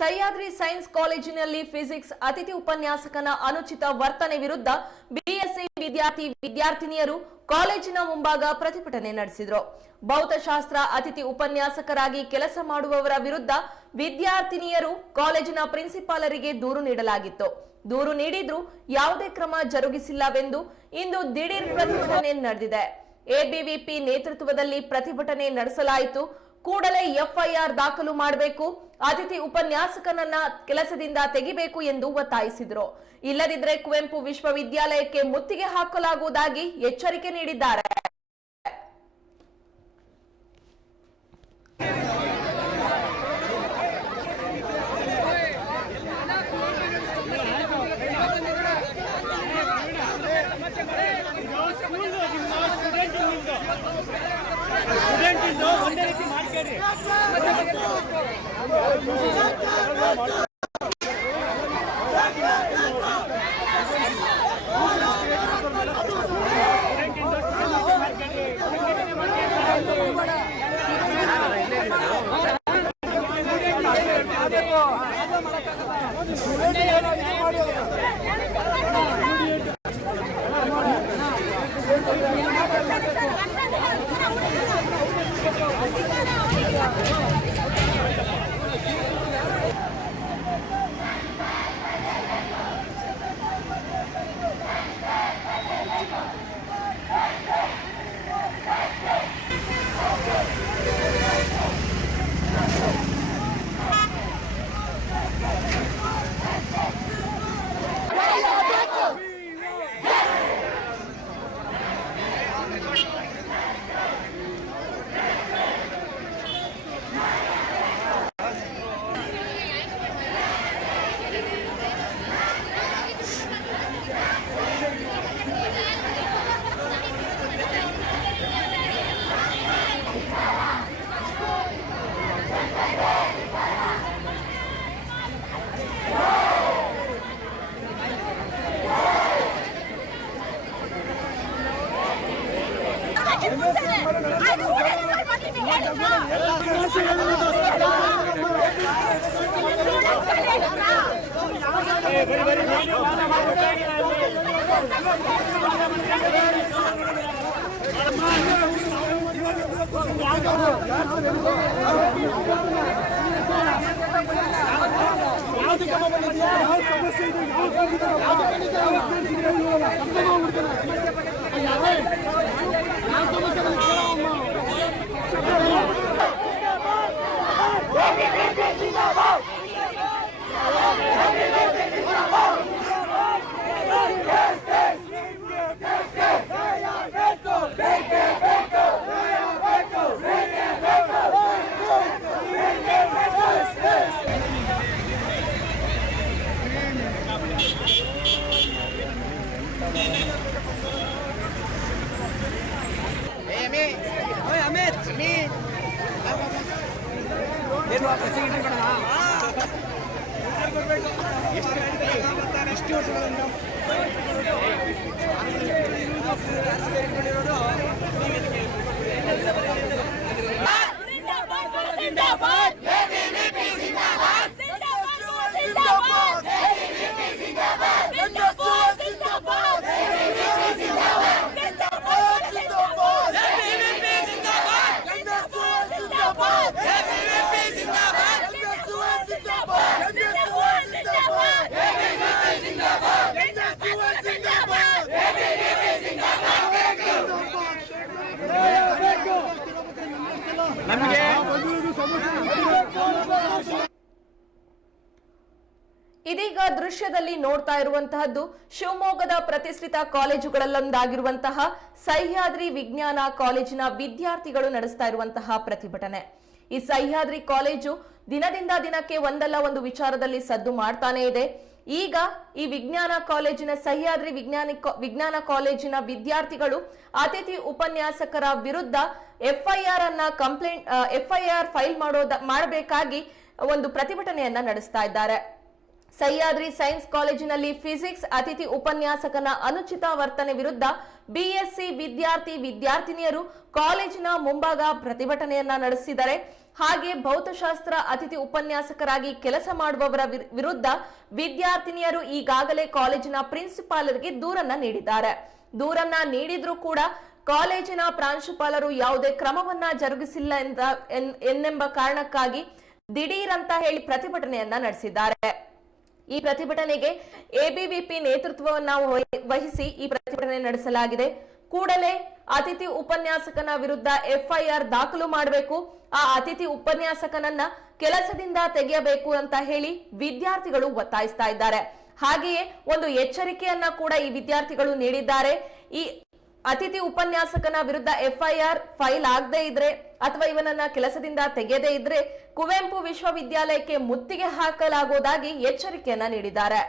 Sahyadri science ಕಾಲೇಜಿನಲ್ಲಿ physics ಅತಿಥಿ ಉಪನ್ಯಾಸಕನ ಅನುಚಿತ ವರ್ತನೆ ವಿರುದ್ಧ ಬಿಎಸ್ಸಿ ವಿದ್ಯಾರ್ಥಿನಿಯರು ಕಾಲೇಜಿನ ಮುಂಭಾಗ ಪ್ರತಿಭಟನೆ ನಡೆಸಿದರು. ಭೌತಶಾಸ್ತ್ರ ಅತಿಥಿ ಉಪನ್ಯಾಸಕರಾಗಿ ಕೆಲಸ ಮಾಡುವವರ ವಿರುದ್ಧ ವಿದ್ಯಾರ್ಥಿನಿಯರು ಕಾಲೇಜಿನ ಪ್ರಿನ್ಸಿಪಾಲರಿಗೆ ದೂರು ನೀಡಲಾಗಿತ್ತು. ದೂರು ನೀಡಿದ್ರೂ ಯಾವುದೇ ಕ್ರಮ ಜರುಗಿಸಿಲ್ಲವೆಂದು ಇಂದು ದಿಢೀರ್ ಪ್ರತಿಭಟನೆ ನಡೆದಿದೆ. ಎಬಿವಿಪಿ ನೇತೃತ್ವದಲ್ಲಿ ಪ್ರತಿಭಟನೆ ನಡೆಸಲಾಯಿತು. ಕೂಡಲೇ ಎಫ್ಐಆರ್ ದಾಖಲು ಮಾಡಬೇಕು, ಅತಿಥಿ ಉಪನ್ಯಾಸಕನನ್ನ ಕೆಲಸದಿಂದ ತೆಗಿಬೇಕು ಎಂದು ಒತ್ತಾಯಿಸಿದರು. ಇಲ್ಲದಿದ್ದರೆ ಕುವೆಂಪು ವಿಶ್ವವಿದ್ಯಾಲಯಕ್ಕೆ ಮುತ್ತಿಗೆ ಹಾಕಲಾಗುವುದಾಗಿ ಎಚ್ಚರಿಕೆ ನೀಡಿದ್ದಾರೆ. ಒಂದೇ ರೀತಿ ಮಾಡ್ಕೊಳ್ಳಿ. ಇದೀಗ ದೃಶ್ಯದಲ್ಲಿ ನೋಡ್ತಾ ಇರುವಂತಹದ್ದು ಶಿವಮೊಗ್ಗದ ಪ್ರತಿಷ್ಠಿತ ಕಾಲೇಜುಗಳಲ್ಲೊಂದಾಗಿರುವಂತಹ ಸಹ್ಯಾದ್ರಿ ವಿಜ್ಞಾನ ಕಾಲೇಜಿನ ವಿದ್ಯಾರ್ಥಿಗಳು ನಡೆಸ್ತಾ ಇರುವಂತಹ ಪ್ರತಿಭಟನೆ. ಈ ಸಹ್ಯಾದ್ರಿ ಕಾಲೇಜು ದಿನದಿಂದ ದಿನಕ್ಕೆ ಒಂದಲ್ಲ ಒಂದು ವಿಚಾರದಲ್ಲಿ ಸದ್ದು ಮಾಡ್ತಾನೆ ಇದೆ. ಈಗ ಈ ವಿಜ್ಞಾನ ಕಾಲೇಜಿನ ಸಹ್ಯಾದ್ರಿ ವಿಜ್ಞಾನ ಕಾಲೇಜಿನ ವಿದ್ಯಾರ್ಥಿಗಳು ಅತಿಥಿ ಉಪನ್ಯಾಸಕರ ವಿರುದ್ಧ ಎಫ್ಐಆರ್ ಫೈಲ್ ಮಾಡಬೇಕಾಗಿ ಒಂದು ಪ್ರತಿಭಟನೆಯನ್ನ ನಡೆಸ್ತಾ ಇದ್ದಾರೆ. ಸಹ್ಯಾದ್ರಿ ಸೈನ್ಸ್ ಕಾಲೇಜಿನಲ್ಲಿ ಫಿಸಿಕ್ಸ್ ಅತಿಥಿ ಉಪನ್ಯಾಸಕನ ಅನುಚಿತ ವರ್ತನೆ ವಿರುದ್ಧ ಬಿಎಸ್ಸಿ ವಿದ್ಯಾರ್ಥಿನಿಯರು ಕಾಲೇಜಿನ ಮುಂಭಾಗ ಪ್ರತಿಭಟನೆಯನ್ನ ನಡೆಸಿದ್ದಾರೆ. ಹಾಗೆ ಭೌತಶಾಸ್ತ್ರ ಅತಿಥಿ ಉಪನ್ಯಾಸಕರಾಗಿ ಕೆಲಸ ಮಾಡುವವರ ವಿರುದ್ಧ ವಿದ್ಯಾರ್ಥಿನಿಯರು ಈಗಾಗಲೇ ಕಾಲೇಜಿನ ಪ್ರಿನ್ಸಿಪಾಲರ್ಗೆ ದೂರನ್ನ ನೀಡಿದ್ದಾರೆ. ದೂರನ್ನ ನೀಡಿದ್ರೂ ಕೂಡ ಕಾಲೇಜಿನ ಪ್ರಾಂಶುಪಾಲರು ಯಾವುದೇ ಕ್ರಮವನ್ನ ಜರುಗಿಸಿಲ್ಲ ಎನ್ನೆಂಬ ಕಾರಣಕ್ಕಾಗಿ ದಿಢೀರ್ ಅಂತ ಹೇಳಿ ಪ್ರತಿಭಟನೆಯನ್ನ ನಡೆಸಿದ್ದಾರೆ. ಈ ಪ್ರತಿಭಟನೆಗೆ ಎಬಿವಿಪಿ ನೇತೃತ್ವವನ್ನ ವಹಿಸಿ ಈ ಪ್ರತಿಭಟನೆ ನಡೆಸಲಾಗಿದೆ. ಕೂಡಲೇ ಅತಿಥಿ ಉಪನ್ಯಾಸಕನ ವಿರುದ್ಧ ಎಫ್ಐಆರ್ ದಾಖಲು ಮಾಡಬೇಕು, ಆ ಅತಿಥಿ ಉಪನ್ಯಾಸಕನನ್ನ ಕೆಲಸದಿಂದ ತೆಗೆಯಬೇಕು ಅಂತ ಹೇಳಿ ವಿದ್ಯಾರ್ಥಿಗಳು ಒತ್ತಾಯಿಸ್ತಾ ಇದ್ದಾರೆ. ಹಾಗೆಯೇ ಒಂದು ಎಚ್ಚರಿಕೆಯನ್ನ ಕೂಡ ಈ ವಿದ್ಯಾರ್ಥಿಗಳು ನೀಡಿದ್ದಾರೆ. ಈ ಅತಿಥಿ ಉಪನ್ಯಾಸಕನ ವಿರುದ್ಧ ಎಫ್ಐಆರ್ ಫೈಲ್ ಆಗದೆ ಇದ್ರೆ ಅಥವಾ ಇವನನ್ನ ಕೆಲಸದಿಂದ ತೆಗೆಯದೇ ಇದ್ರೆ ಕುವೆಂಪು ವಿಶ್ವವಿದ್ಯಾಲಯಕ್ಕೆ ಮುತ್ತಿಗೆ ಹಾಕಲಾಗುವುದಾಗಿ ಎಚ್ಚರಿಕೆಯನ್ನ ನೀಡಿದ್ದಾರೆ.